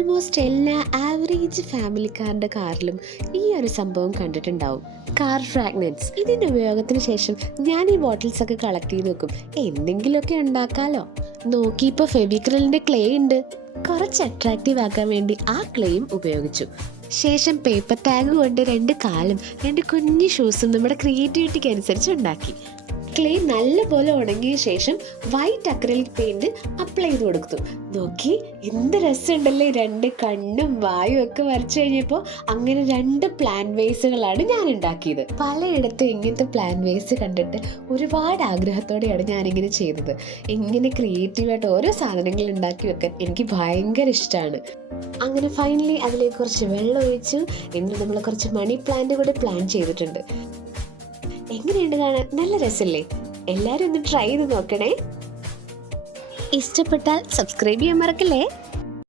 Almost എല്ലാ average ഫാമിലിക്കാരുടെ കാറിലും ഈ ഒരു സംഭവം കണ്ടിട്ടുണ്ടാവും. Car fragments. ഇതിൻ്റെ ഉപയോഗത്തിന് ശേഷം ഞാൻ ഈ ബോട്ടിൽസ് ഒക്കെ കളക്ട് ചെയ്ത് വെക്കും. എന്തെങ്കിലുമൊക്കെ ഉണ്ടാക്കാലോ. നോക്കി ഇപ്പോൾ ഫെവിക്രിലിൻ്റെ ക്ലേ ഉണ്ട്. കുറച്ച് അട്രാക്റ്റീവ് ആക്കാൻ വേണ്ടി ആ ക്ലേയും ഉപയോഗിച്ചു. ശേഷം പേപ്പർ ടാഗ് കൊണ്ട് 2 കാലും 2 കുഞ്ഞു ഷൂസും നമ്മുടെ ക്രിയേറ്റിവിറ്റിക്ക് അനുസരിച്ച് ഉണ്ടാക്കി. ക്ലേ നല്ലപോലെ ഉണങ്ങിയ ശേഷം വൈറ്റ് അക്രലിക് പെയിന്റ് അപ്ലൈ ചെയ്ത് കൊടുത്തു. നോക്കി എന്ത് രസമുണ്ടല്ലേ, 2 കണ്ണും വായും ഒക്കെ വരച്ചു കഴിഞ്ഞപ്പോൾ അങ്ങനെ 2 പ്ലാൻ വേസുകളാണ് ഞാൻ ഉണ്ടാക്കിയത്. പലയിടത്തും ഇങ്ങനത്തെ പ്ലാൻ വേസ് കണ്ടിട്ട് ഒരുപാട് ആഗ്രഹത്തോടെയാണ് ഞാനിങ്ങനെ ചെയ്തത്. ഇങ്ങനെ ക്രിയേറ്റീവായിട്ട് ഓരോ സാധനങ്ങൾ ഉണ്ടാക്കി വെക്കാൻ എനിക്ക് ഭയങ്കര ഇഷ്ടമാണ്. അങ്ങനെ ഫൈനലി അതിലേക്ക് കുറച്ച് വെള്ളം ഒഴിച്ചു. എന്നിട്ട് നമ്മൾ കുറച്ച് മണി പ്ലാന്റ് കൂടെ പ്ലാൻ ചെയ്തിട്ടുണ്ട്. എങ്ങനെയുണ്ട് കാണാൻ? നല്ല രസമല്ലേ? എല്ലാവരും ഒന്ന് ട്രൈ ചെയ്ത് നോക്കണേ. ഇഷ്ടപ്പെട്ടാൽ സബ്സ്ക്രൈബ് ചെയ്യാൻ മറക്കല്ലേ.